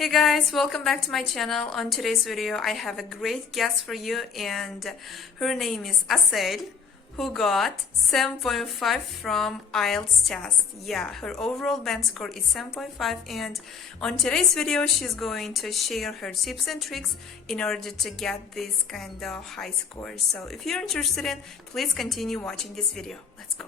Hey guys, welcome back to my channel. On today's video, I have a great guest for you, and her name is Asel, who got 7.5 from IELTS test. Yeah, her overall band score is 7.5, and on today's video, she's going to share her tips and tricks in order to get this kind of high score. So if you're interested in, please continue watching this video. Let's go.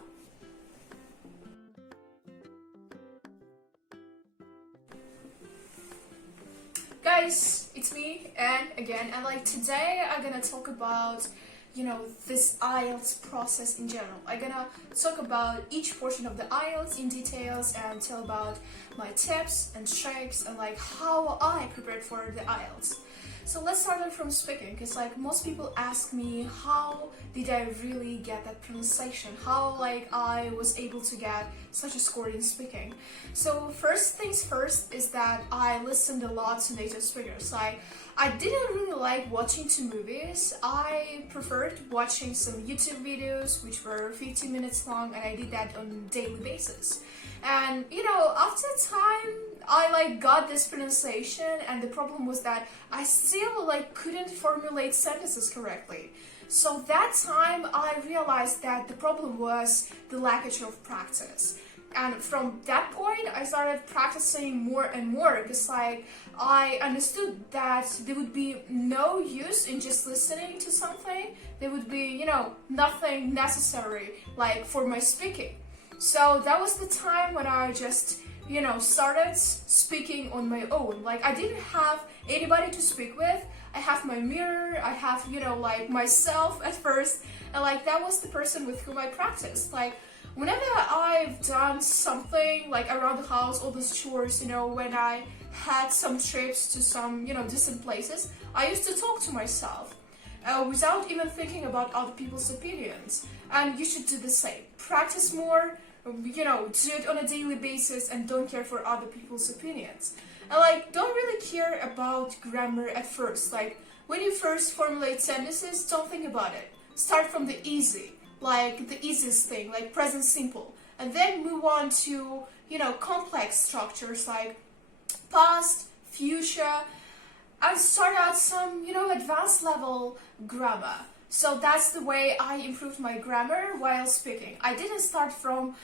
Guys, it's me, and again, today I'm gonna talk about this IELTS process in general. I'm gonna talk about each portion of the IELTS in details and tell about my tips and tricks and how I prepared for the IELTS. So let's start from speaking, because most people ask me how did I really get that pronunciation, how I was able to get such a score in speaking. So first things first is that I listened a lot to native speakers. I didn't really like watching two movies. I preferred watching some YouTube videos which were 15 minutes long, and I did that on a daily basis. And after time I got this pronunciation, and the problem was that I still couldn't formulate sentences correctly. So that time I realized that the problem was the lack of practice. And from that point, I started practicing more and more, because I understood that there would be no use in just listening to something. There would be, nothing necessary for my speaking. So that was the time when I just, started speaking on my own. I didn't have anybody to speak with. I have my mirror, I have, myself at first, and that was the person with whom I practiced. Whenever I've done something around the house, all those chores, when I had some trips to some, distant places, I used to talk to myself without even thinking about other people's opinions. And you should do the same. Practice more, do it on a daily basis, and don't care for other people's opinions. And don't really care about grammar at first. When you first formulate sentences, don't think about it. Start from the easy. The easiest thing, present simple, and then move on to, complex structures like past, future, and start out some, advanced level grammar. So that's the way I improved my grammar while speaking. I didn't start from,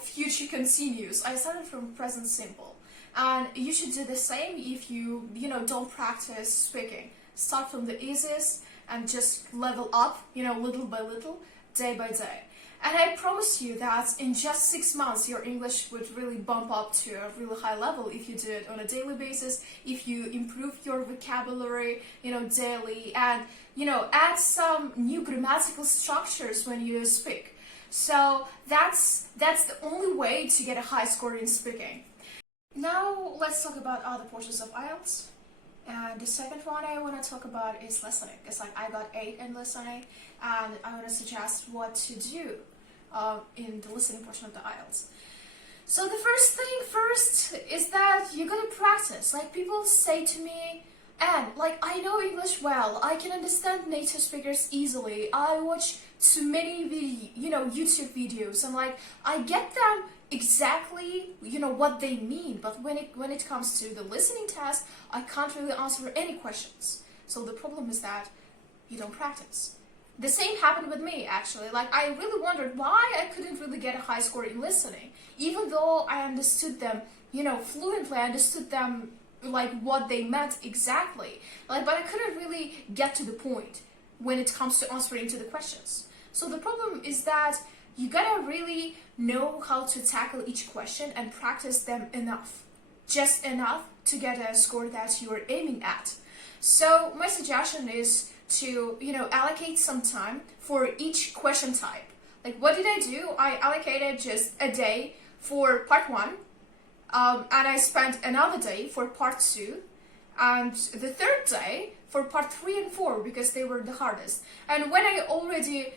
future continuous. I started from present simple. And you should do the same if you, don't practice speaking. Start from the easiest and just level up, little by little, day by day. And I promise you that in just 6 months your English would really bump up to a really high level if you do it on a daily basis, if you improve your vocabulary, daily, and add some new grammatical structures when you speak. So that's the only way to get a high score in speaking. Now let's talk about other portions of IELTS. And the second one I want to talk about is listening. It's I got 8 in listening, and I want to suggest what to do in the listening portion of the IELTS. So the first thing first is that you gotta practice. People say to me, and I know English well, I can understand native speakers easily, I watch too many YouTube videos, and I get them exactly what they mean, but when it comes to the listening test, I can't really answer any questions. So the problem is that you don't practice. The same happened with me, actually. I really wondered why I couldn't really get a high score in listening, even though I understood them fluently. I understood them what they meant exactly, but I couldn't really get to the point when it comes to answering to the questions. So the problem is that you gotta really know how to tackle each question and practice them enough. Just enough to get a score that you're aiming at. So my suggestion is to, allocate some time for each question type. What did I do? I allocated just a day for part 1, and I spent another day for part 2, and the third day for part 3 and 4, because they were the hardest. And when I already,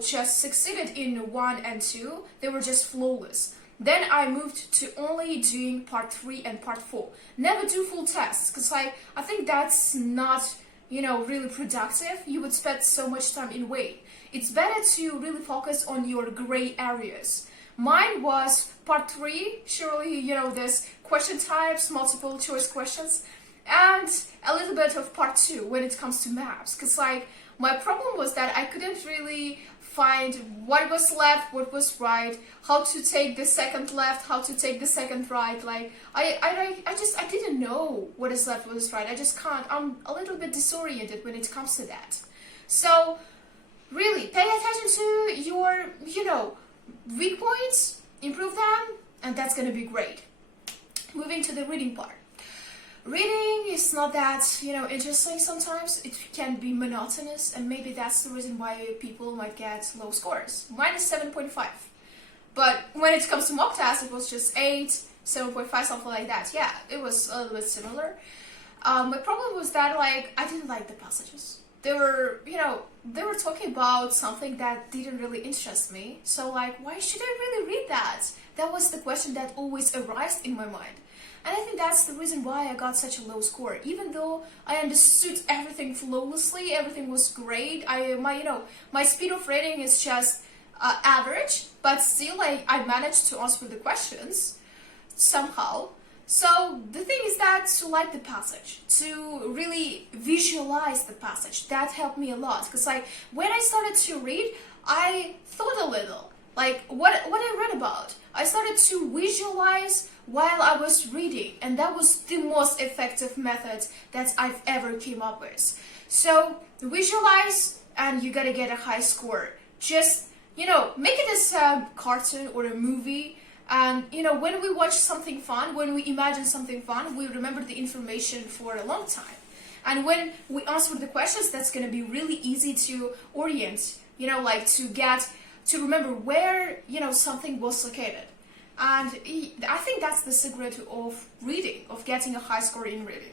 just succeeded in 1 and 2, they were just flawless. Then I moved to only doing part 3 and part 4. Never do full tests, because I think that's not, really productive. You would spend so much time in weight. It's better to really focus on your gray areas. Mine was part 3, surely you know this, question types, multiple choice questions, and a little bit of part 2 when it comes to maps, because like my problem was that I couldn't really find what was left, what was right, how to take the second left, how to take the second right. Like I didn't know what is left, what is right. I just can't. I'm a little bit disoriented when it comes to that. So really pay attention to your, weak points, improve them, and that's gonna be great. Moving to the reading part. Reading is not that, interesting sometimes. It can be monotonous, and maybe that's the reason why people might get low scores. Mine is 7.5. But when it comes to mock tests, it was just 8, 7.5, something like that. Yeah, it was a little bit similar. My problem was that, I didn't like the passages. They were talking about something that didn't really interest me. So, why should I really read that? That was the question that always arose in my mind. And I think that's the reason why I got such a low score. Even though I understood everything flawlessly, everything was great. My speed of reading is just average, but still, I managed to answer the questions somehow. So the thing is that to like the passage, to really visualize the passage, that helped me a lot. Because when I started to read, I thought a little. What I read about, I started to visualize while I was reading, and that was the most effective method that I've ever came up with. So visualize, and you gotta get a high score. Just make it as a cartoon or a movie. And when we watch something fun, when we imagine something fun, we remember the information for a long time. And when we answer the questions, that's gonna be really easy to orient. To remember where something was located. And I think that's the secret of reading, of getting a high score in reading.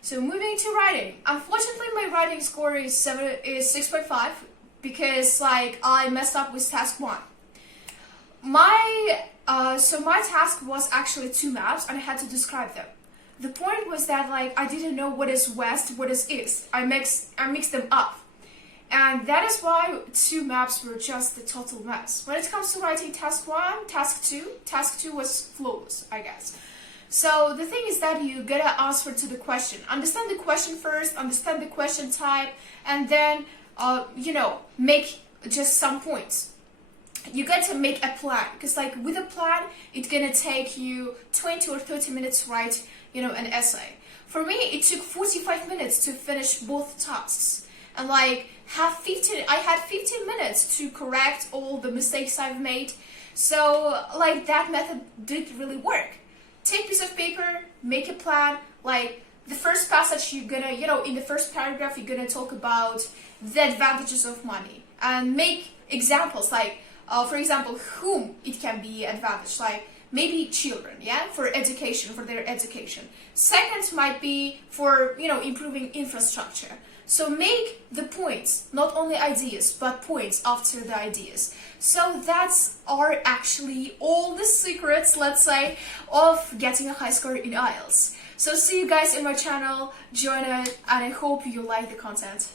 So moving to writing. Unfortunately, my writing score is 6.5 because I messed up with task 1. My task was actually 2 maps, and I had to describe them. The point was that I didn't know what is west, what is east. I mixed them up. And that is why 2 maps were just the total mess. When it comes to writing task 1, task 2 was flawless, I guess. So the thing is that you gotta answer to the question. Understand the question first, understand the question type, and then, make just some points. You got to make a plan, because with a plan, it's gonna take you 20 or 30 minutes to write, an essay. For me, it took 45 minutes to finish both tasks. And I had 15 minutes to correct all the mistakes I've made. So that method did really work. Take a piece of paper, make a plan. The first passage, you're gonna, in the first paragraph, you're gonna talk about the advantages of money and make examples. For example, whom it can be advantage. Maybe children, for education, for their education. Second might be for, improving infrastructure. So make the points, not only ideas, but points after the ideas. So that's are actually all the secrets, let's say, of getting a high score in IELTS. So see you guys in my channel, join it, and I hope you like the content.